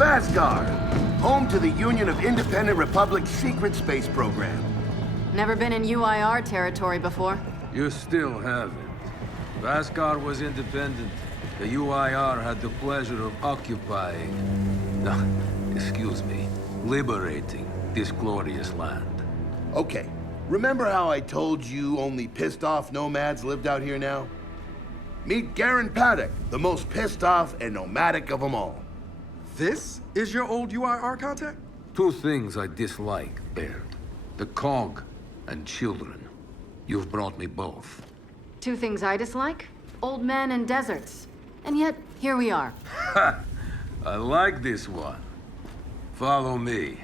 Vasgar, home to the Union of Independent Republic's secret space program. Never been in UIR territory before. You still haven't. Vasgar was independent. The UIR had the pleasure of occupying... No, excuse me, liberating this glorious land. Okay, remember how I told you only pissed-off nomads lived out here now? Meet Garen Paddock, the most pissed-off and nomadic of them all. This is your old UIR contact? Two things I dislike, Baird. The cog and children. You've brought me both. Two things I dislike? Old men and deserts. And yet, here we are. Ha! I like this one. Follow me.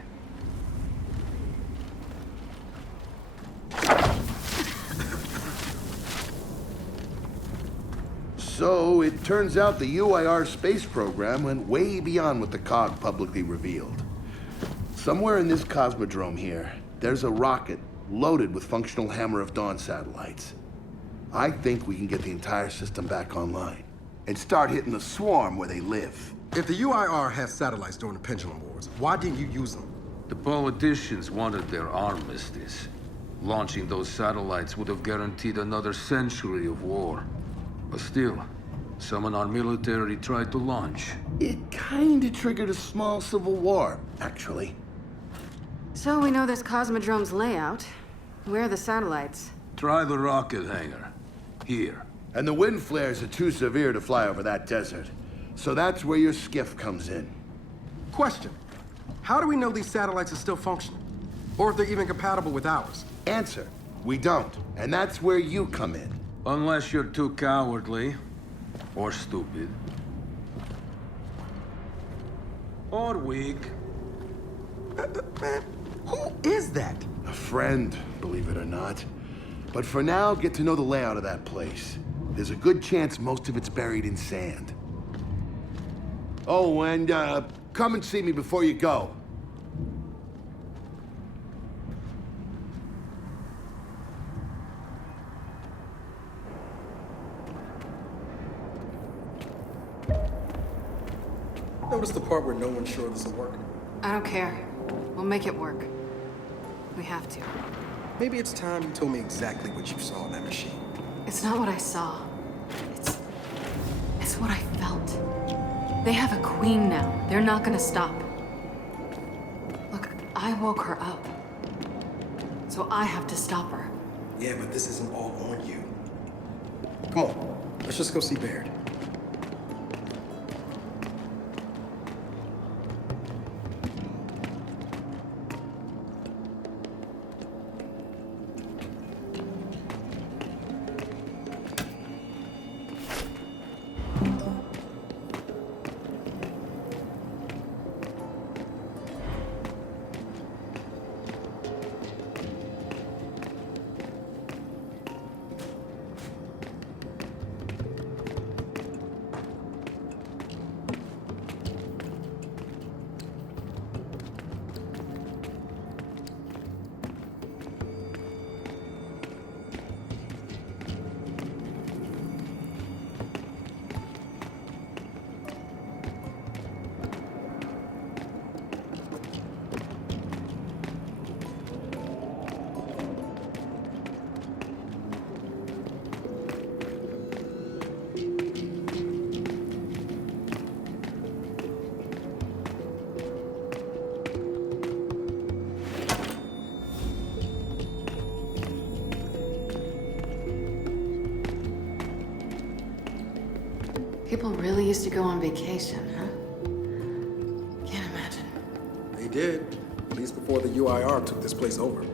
So, it turns out the UIR space program went way beyond what the COG publicly revealed. Somewhere in this cosmodrome here, there's a rocket loaded with functional Hammer of Dawn satellites. I think we can get the entire system back online and start hitting the swarm where they live. If the UIR had satellites during the Pendulum Wars, why didn't you use them? The politicians wanted their armistice. Launching those satellites would have guaranteed another century of war. But still, some in our military tried to launch. It kinda triggered a small civil war, actually. So we know this Cosmodrome's layout. Where are the satellites? Try the rocket hangar. Here. And the wind flares are too severe to fly over that desert. So that's where your skiff comes in. Question. How do we know these satellites are still functional? Or if they're even compatible with ours? Answer, we don't. And that's where you come in. Unless you're too cowardly. Or stupid. Or weak. Man, who is that? A friend, believe it or not. But for now, get to know the layout of that place. There's a good chance most of it's buried in sand. Oh, and come and see me before you go. Notice the part where no one's sure this will work? I don't care. We'll make it work. We have to. Maybe it's time you told me exactly what you saw in that machine. It's not what I saw. It's what I felt. They have a queen now. They're not gonna stop. Look, I woke her up. So I have to stop her. Yeah, but this isn't all on you. Come on, let's just go see Baird. People really used to go on vacation, huh? Can't imagine. They did, at least before the UIR took this place over.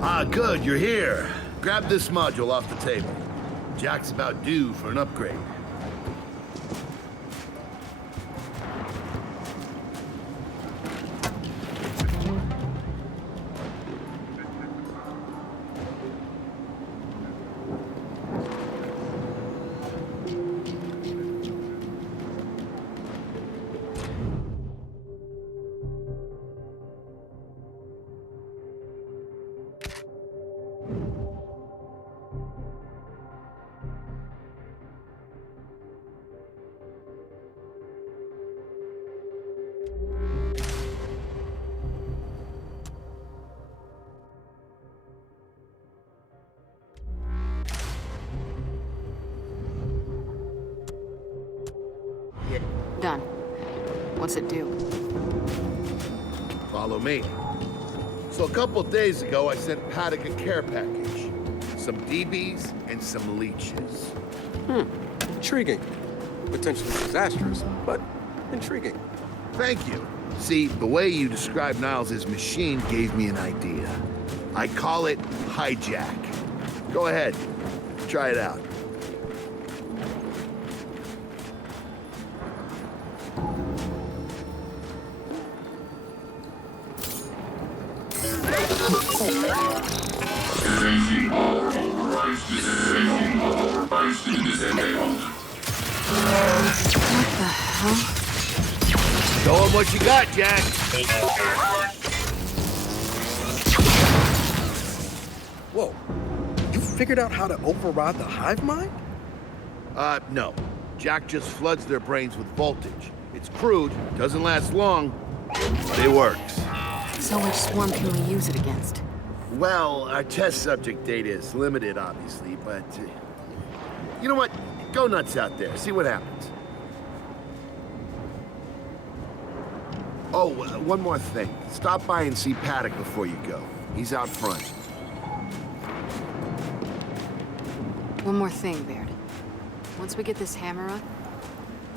Ah, good, you're here. Grab this module off the table. Jack's about due for an upgrade. Done. What's it do? Follow me. So a couple days ago, I sent Paddock a care package. Some DBs and some leeches. Intriguing. Potentially disastrous, but intriguing. Thank you. See, the way you described Niles' machine gave me an idea. I call it hijack. Go ahead. Try it out. What the hell? Show 'em what you got, Jack. Whoa. You figured out how to override the hive mind? No. Jack just floods their brains with voltage. It's crude, doesn't last long, but it works. So which swarm can we use it against? Well, our test subject data is limited, obviously, but... you know what? Go nuts out there. See what happens. Oh, one more thing. Stop by and see Paddock before you go. He's out front. One more thing, Baird. Once we get this hammer up,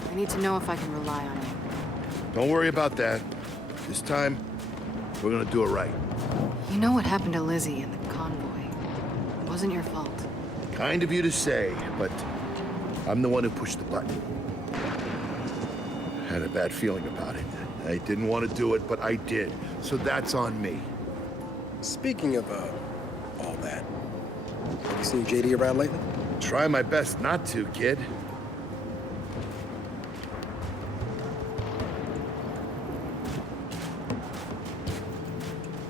I need to know if I can rely on you. Don't worry about that. This time, we're gonna do it right. You know what happened to Lizzie in the convoy. It wasn't your fault. Kind of you to say, but I'm the one who pushed the button. Had a bad feeling about it. I didn't want to do it, but I did. So that's on me. Speaking of, all that, have you seen JD around lately? Try my best not to, kid.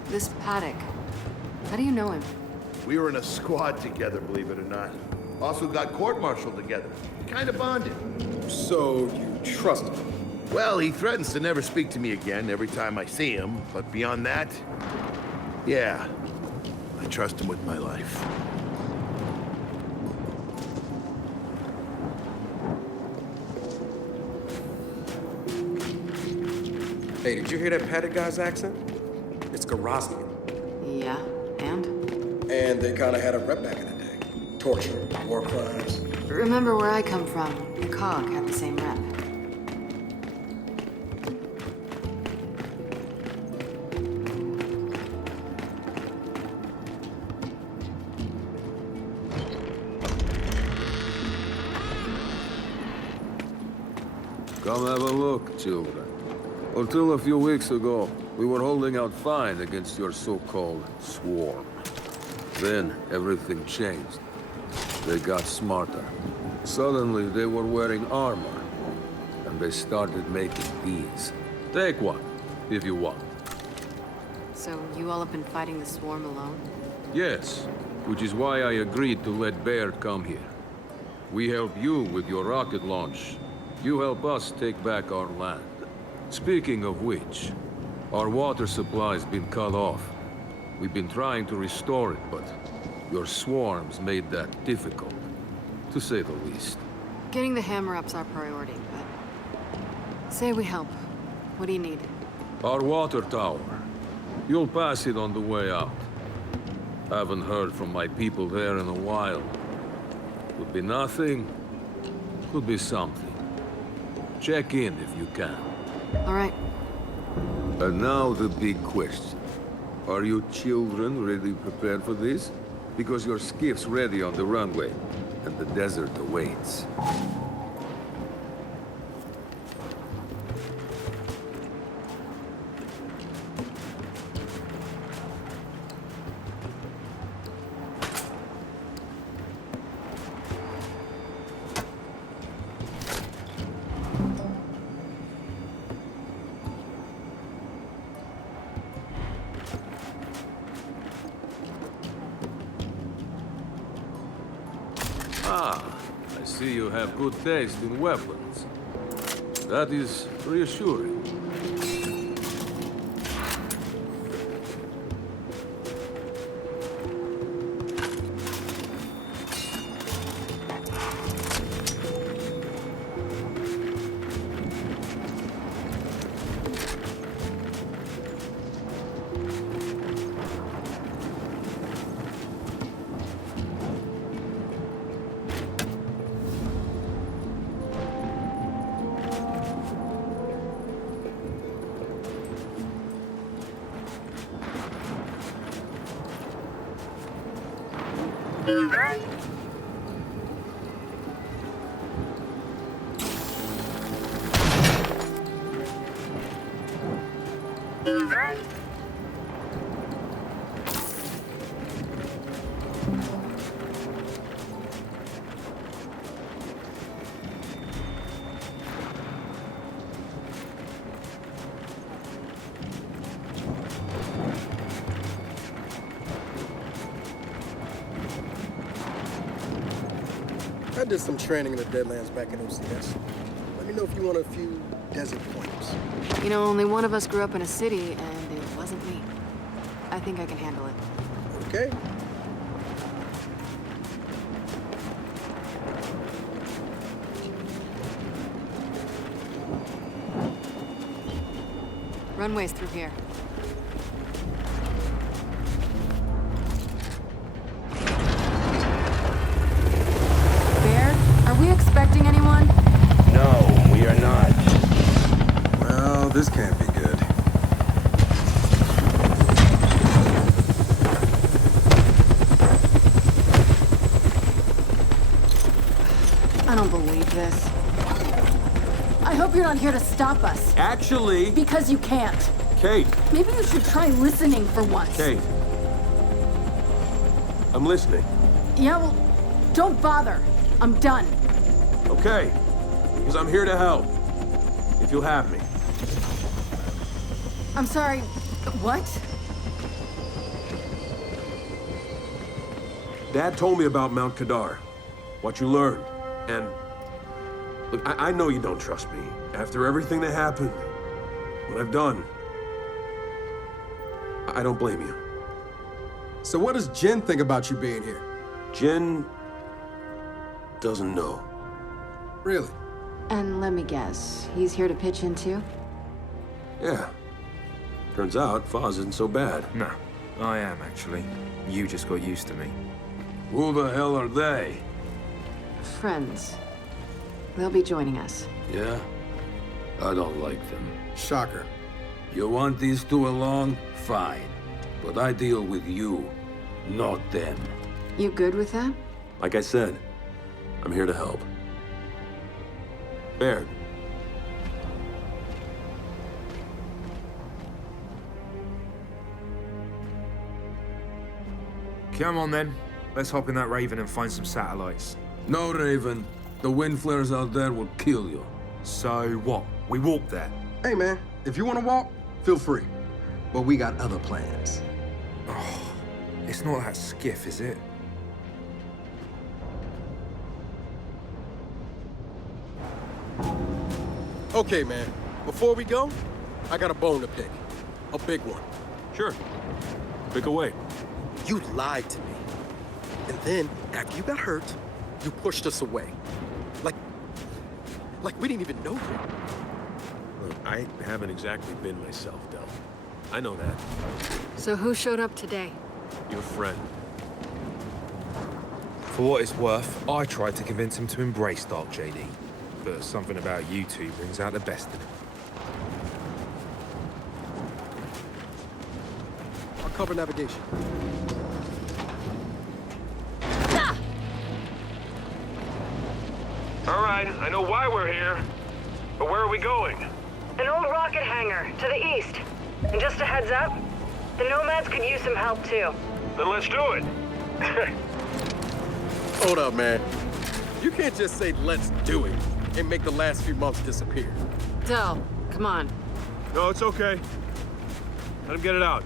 This Paddock, how do you know him? We were in a squad together, believe it or not. Also got court-martialed together. Kind of bonded. So you trust him? Well, he threatens to never speak to me again every time I see him, but beyond that, yeah, I trust him with my life. Hey, did you hear that Paddock guy's accent? It's Garosnian. Yeah, and? And they kind of had a rep back in the day. Torture, war crimes. Remember where I come from, the COG had the same rep. Come have a look, children. Until a few weeks ago, we were holding out fine against your so-called swarm. Then, everything changed. They got smarter. Suddenly, they were wearing armor. And they started making these. Take one, if you want. So you all have been fighting the swarm alone? Yes, which is why I agreed to let Baird come here. We help you with your rocket launch. You help us take back our land. Speaking of which, our water supply's been cut off. We've been trying to restore it, but your swarms made that difficult, to say the least. Getting the hammer-up's our priority, but... Say we help. What do you need? Our water tower. You'll pass it on the way out. Haven't heard from my people there in a while. Could be nothing, could be something. Check in if you can. All right. And now the big question. Are you children really prepared for this? Because your skiff's ready on the runway, and the desert awaits. Ah, I see you have good taste in weapons. That is reassuring. I did some training in the Deadlands back in OCS. Let me know if you want a few desert pointers. You know, only one of us grew up in a city, and it wasn't me. I think I can handle it. Okay. Runway's through here. Bear, are we expecting anyone? No, we are not. Well, this can't be good. I don't believe this. I hope you're not here to stop us. Actually, Because you can't. Kate, Maybe you should try listening for once. Kate. I'm listening. Yeah, well, don't bother. I'm done. Okay. Because I'm here to help. If you'll have me. I'm sorry. What? Dad told me about Mount Kadar. What you learned. And... Look, I know you don't trust me. After everything that happened, what I've done, I don't blame you. So what does Jen think about you being here? Jen doesn't know. Really? And let me guess, he's here to pitch in too? Yeah. Turns out Foz isn't so bad. No, I am actually. You just got used to me. Who the hell are they? Friends. They'll be joining us. Yeah? I don't like them. Shocker. You want these two along? Fine. But I deal with you, not them. You good with that? Like I said, I'm here to help. Baird. Come on then. Let's hop in that Raven and find some satellites. No, Raven. The wind flares out there will kill you. So what? We walk there. Hey, man, if you want to walk, feel free. But we got other plans. It's not that skiff, is it? Okay, man. Before we go, I got a bone to pick. A big one. Sure. Pick away. You lied to me. And then, after you got hurt, you pushed us away. Like we didn't even know you. Look, I haven't exactly been myself, Del. I know that. So who showed up today? Your friend. For what it's worth, I tried to convince him to embrace Dark JD. But something about you two brings out the best in him. I'll cover navigation. All right, I know why we're here, but where are we going? An old rocket hangar, to the east. And just a heads up, the Nomads could use some help too. Then let's do it. Hold up, man. You can't just say, let's do it, and make the last few months disappear. Del, come on. No, it's okay. Let him get it out.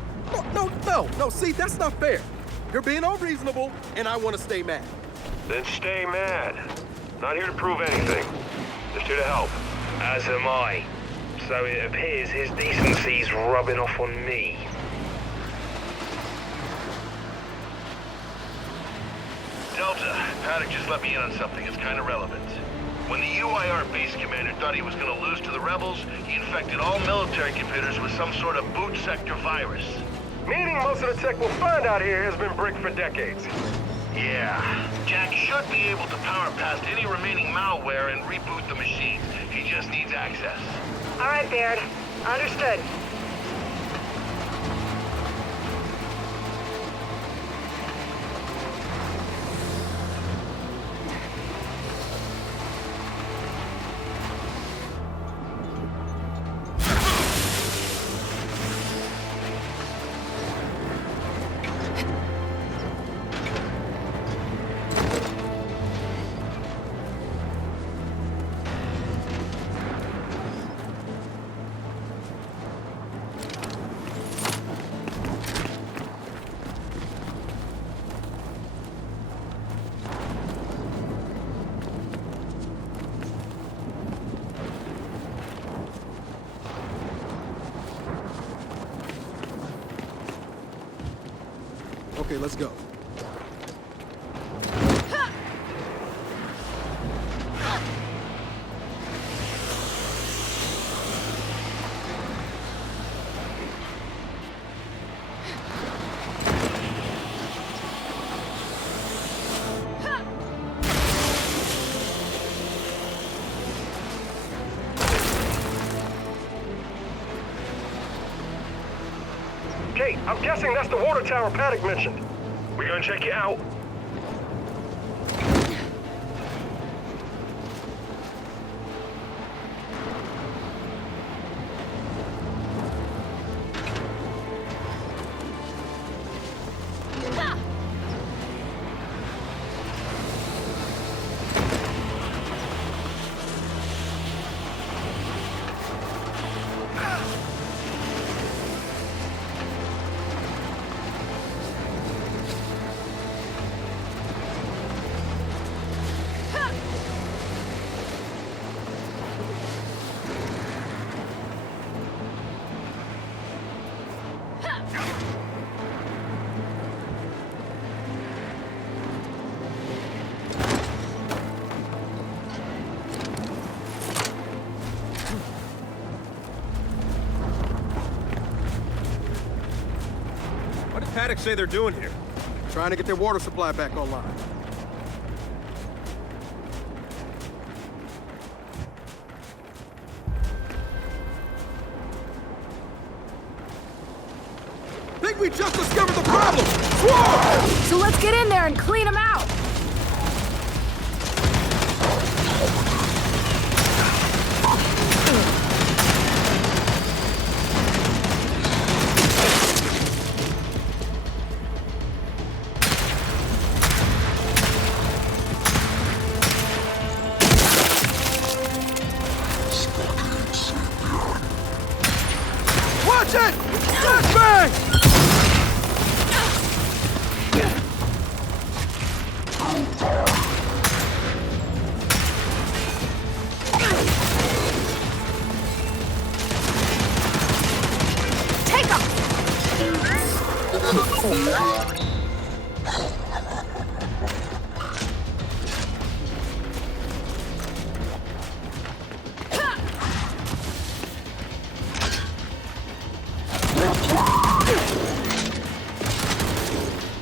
No, see, that's not fair. You're being unreasonable, and I want to stay mad. Then stay mad. Not here to prove anything. Just here to help. As am I. So it appears his decency's rubbing off on me. Delta, Paddock just let me in on something that's kind of relevant. When the UIR base commander thought he was going to lose to the rebels, he infected all military computers with some sort of boot sector virus. Meaning most of the tech we'll find out here has been bricked for decades. Yeah. Jack should be able to power past any remaining malware and reboot the machines. He just needs access. All right, Baird. Understood. Okay, let's go. Kate, I'm guessing that's the water tower Paddock mentioned. We gonna check it out? What did Paddock say they're doing here? Trying to get their water supply back online. Think we just discovered the problem! Whoa! So let's get in there and clean them out! Watch it! Flashbang!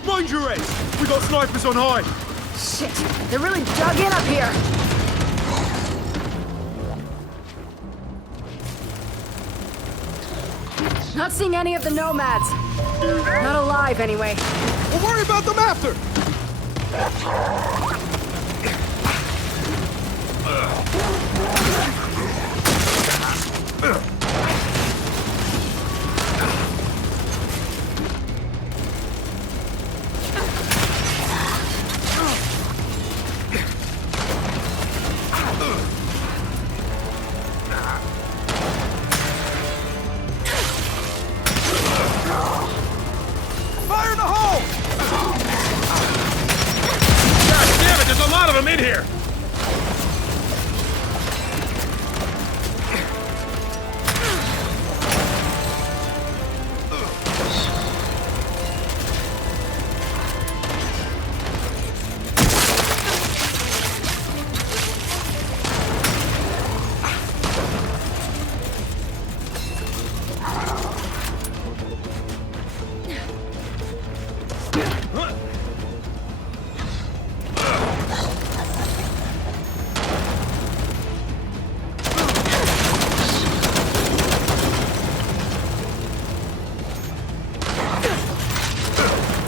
Mind your head! We got snipers on high! Shit, they're really dug in up here. Not seeing any of the nomads. Not alive, anyway. We'll worry about them after! Fire in the hole! God damn it, there's a lot of them in here!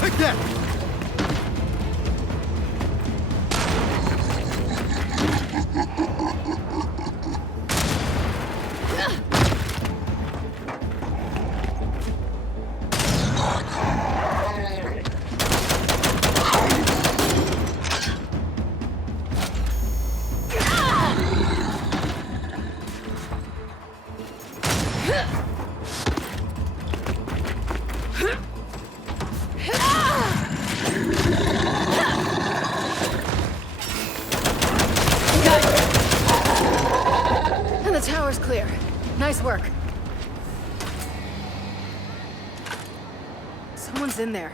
Take that! And the tower's clear. Nice work. Someone's in there.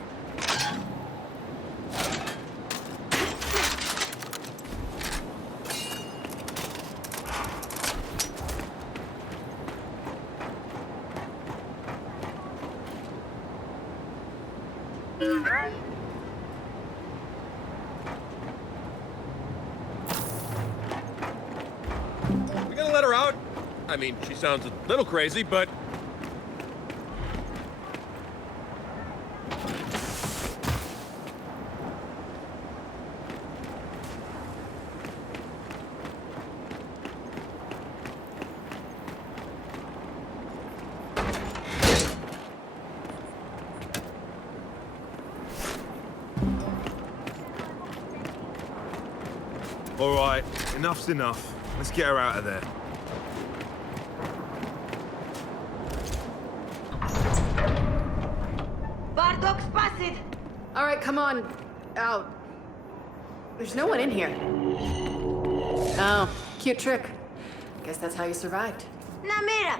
We gonna let her out? I mean, she sounds a little crazy, but... All right, enough's enough. Let's get her out of there. Bardok spassid! All right, come on. Out. There's no one in here. Oh, cute trick. Guess that's how you survived. Namira!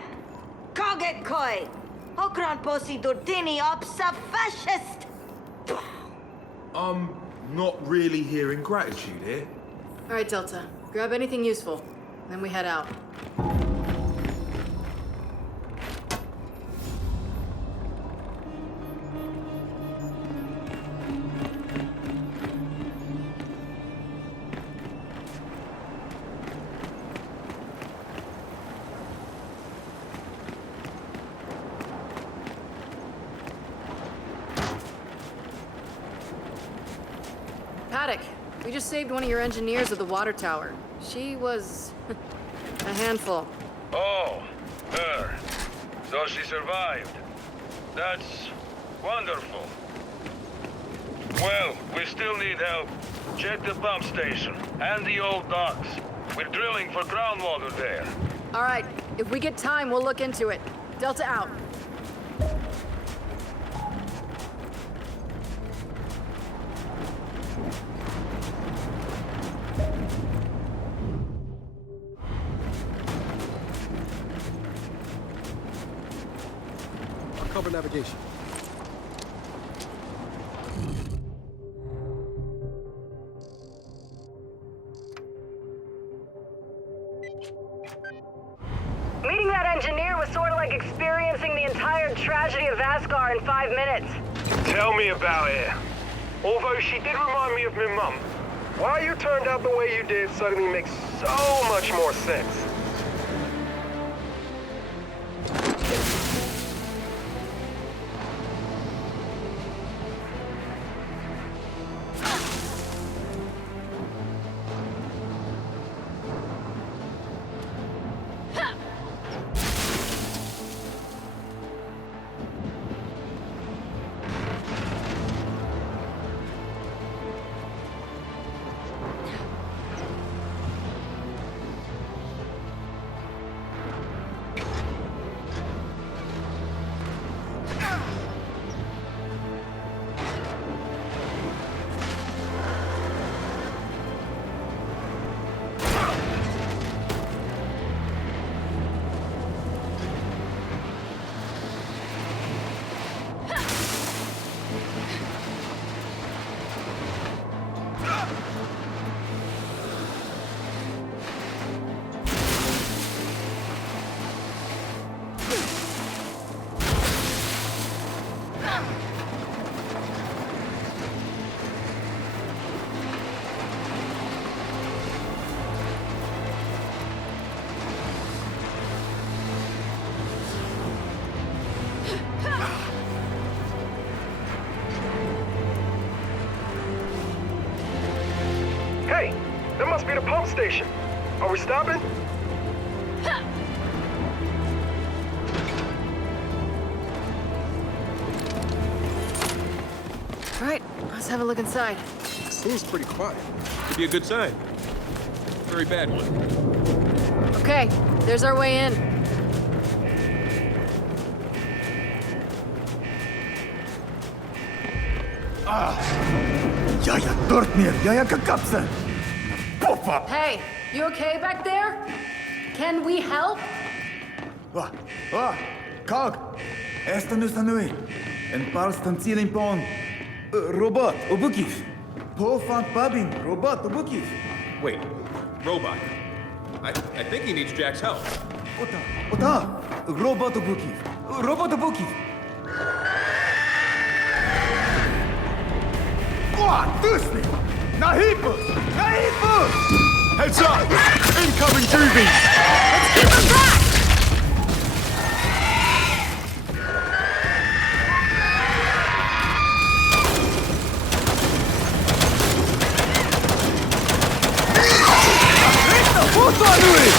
Koget koi! Okran posi durdini opsa fascist! Not really hearing gratitude here. All right, Delta. Grab anything useful. Then we head out. Paddock, we just saved one of your engineers at the water tower. She was a handful. Oh, her. So she survived. That's wonderful. Well, we still need help. Check the pump station and the old docks. We're drilling for groundwater there. All right, if we get time, we'll look into it. Delta out. I'll cover navigation. that engineer was sort of like experiencing the entire tragedy of Vasgar in 5 minutes. Tell me about it. Although she did remind me of my mum. Why you turned out the way you did suddenly makes so much more sense. Hey, that must be the pump station. Are we stopping? All right, let's have a look inside. Seems pretty quiet. Could be a good sign. Very bad one. Okay, there's our way in. Jaja Dortmir, jaja kakapsen. Puffa! Hey, you okay back there? Can we help? Kag! Estan ustanui. En parstan cilin pon. Robot, obukif. Pofant babin, robot, obukif. Wait, robot. I think he needs Jack's help. Ota, robot obukif. Robot obukif. Tysni! Nahipus! Nahipus! Heads up! Incoming doobies! Let's keep them back! Puto a lui!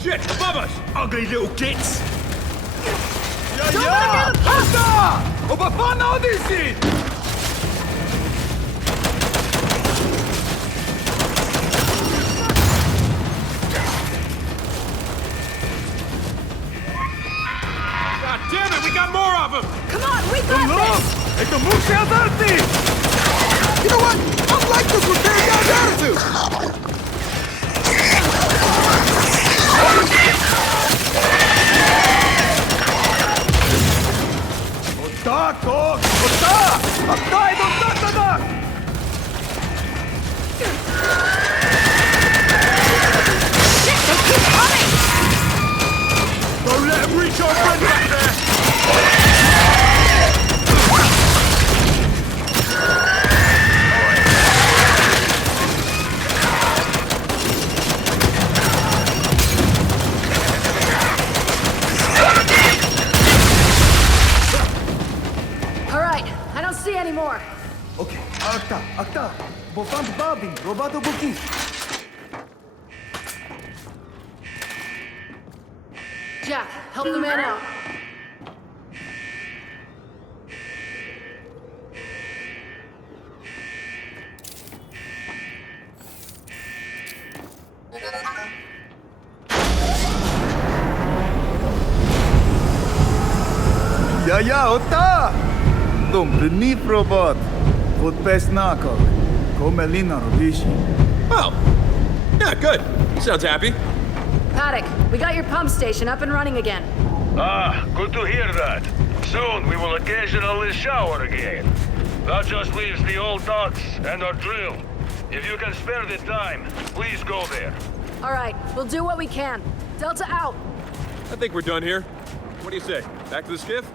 Shit, above us! Ugly little gits! Don't let him near the pump! Oberfahren Odyssey! God damn it, we got more of them! Come on, we got this! Это муж азарты! You know what? I like this repair guy's attitude! Так, вот так! Отдай, вот так, так! Shit, they keep coming! Don't let him reach our friend back there! Anymore. Okay, Akta, Bofant Babin, Robato Buki. Jack, help the man out. Ja, Otta! Domnul robot. Vot pesnako. Komelina robishi. Oh, yeah, good. Sounds happy. Paddock, we got your pump station up and running again. Ah, good to hear that. Soon we will occasionally shower again. That just leaves the old docks and our drill. If you can spare the time, please go there. All right, we'll do what we can. Delta out. I think we're done here. What do you say? Back to the skiff?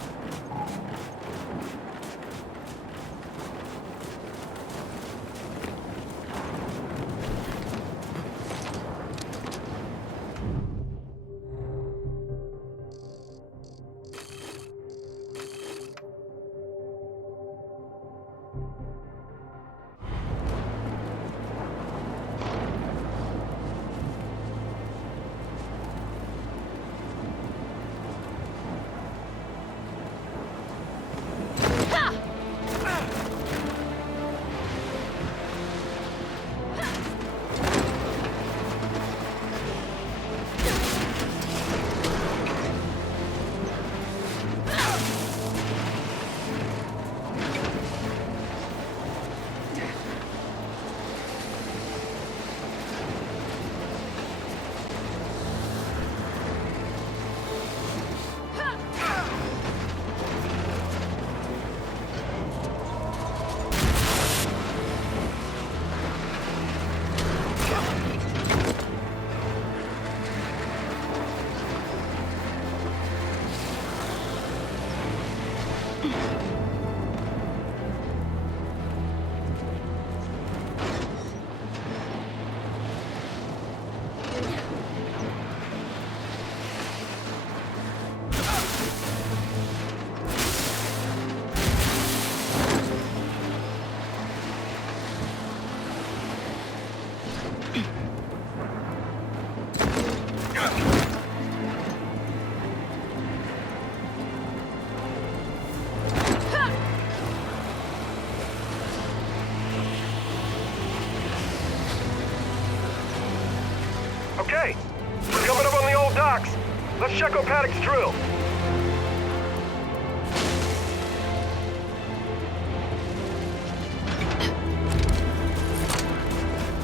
Okay, we're coming up on the old docks. Let's check on Paddock's drill.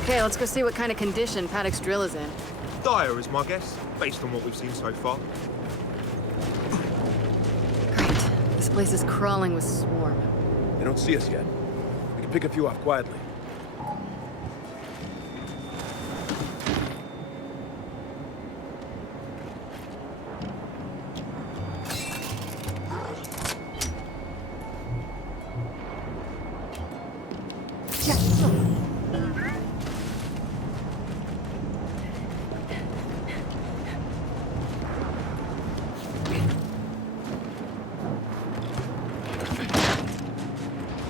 Okay, let's go see what kind of condition Paddock's drill is in. Dire is my guess, based on what we've seen so far. Great. This place is crawling with swarm. They don't see us yet. We can pick a few off quietly.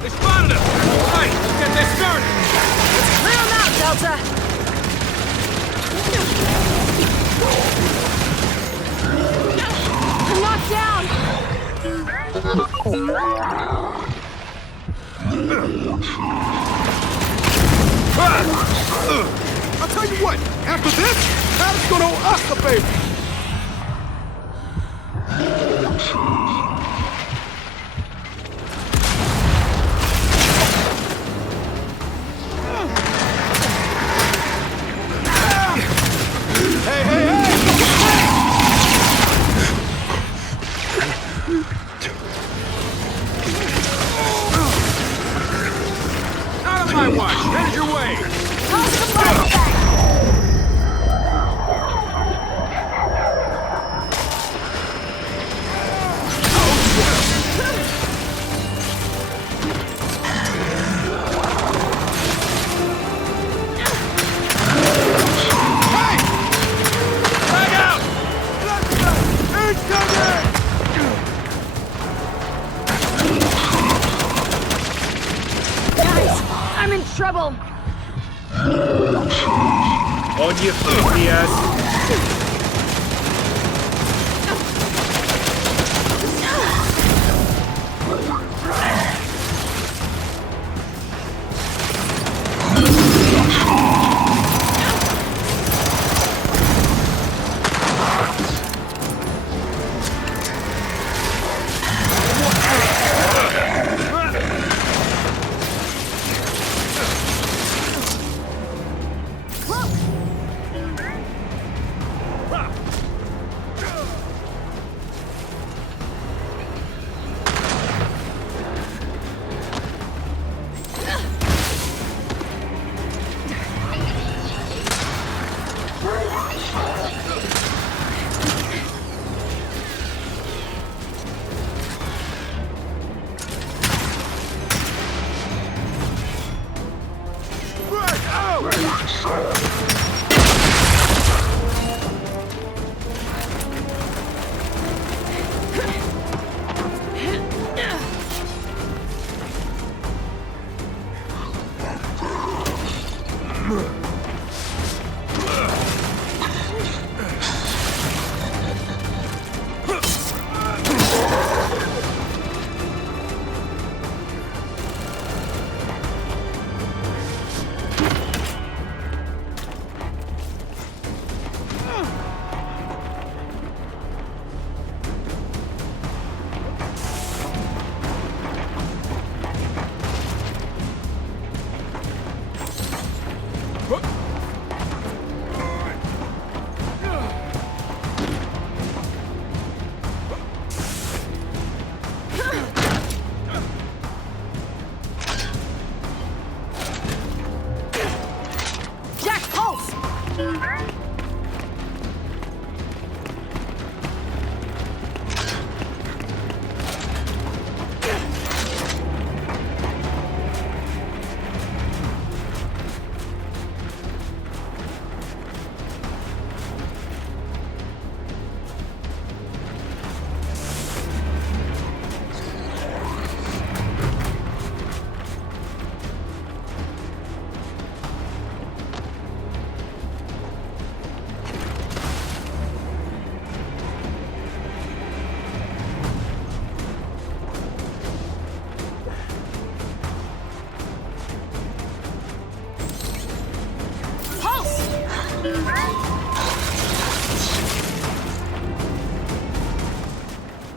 They spotted us! Right, let's get this started! Let's clear them out, Delta! I'm knocked down! I'll tell you what, after this, Paddock's gonna owe us a favor. My watch, headed your way! I'm in trouble! On your feet, Diaz.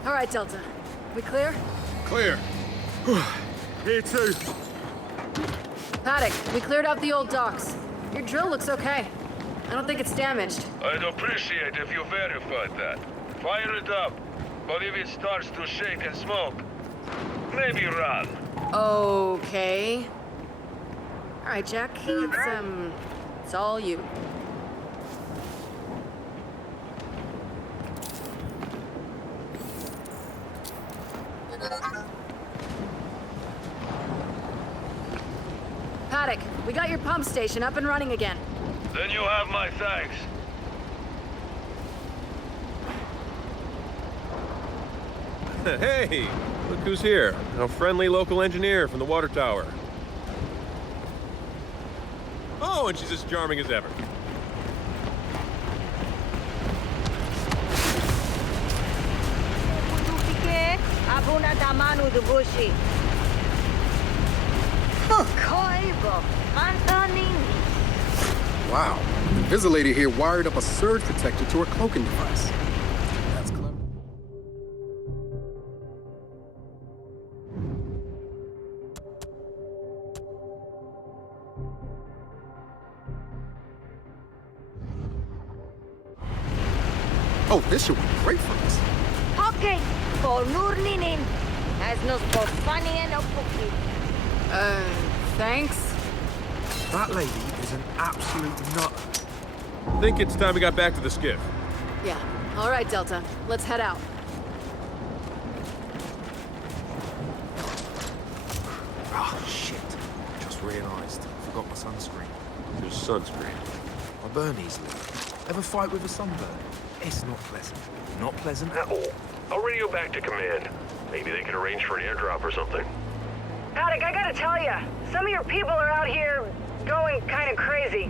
All right, Delta. We clear? Clear. Here too. Paddock, we cleared out the old docks. Your drill looks okay. I don't think it's damaged. I'd appreciate if you verified that. Fire it up. But if it starts to shake and smoke, maybe run. Okay. All right, Jack. It's all you. Paddock, we got your pump station up and running again. Then you have my thanks. Hey, look who's here. A friendly local engineer from the water tower. Oh, and she's as charming as ever. Wow. The Invisilator here wired up a surge protector to her cloaking device. That's clever. Oh, this should be great for us. Okay, for Nurlinin. As nos por funny and opoki. Thanks? That lady is an absolute nut. I think it's time we got back to the skiff. Yeah. All right, Delta. Let's head out. Ah, shit. Just realised. Forgot my sunscreen. There's sunscreen. I burn easily. Ever fight with a sunburn? It's not pleasant. Not pleasant at all. I'll radio back to command. Maybe they can arrange for an airdrop or something. Paddock, I gotta tell you, some of your people are out here going kind of crazy.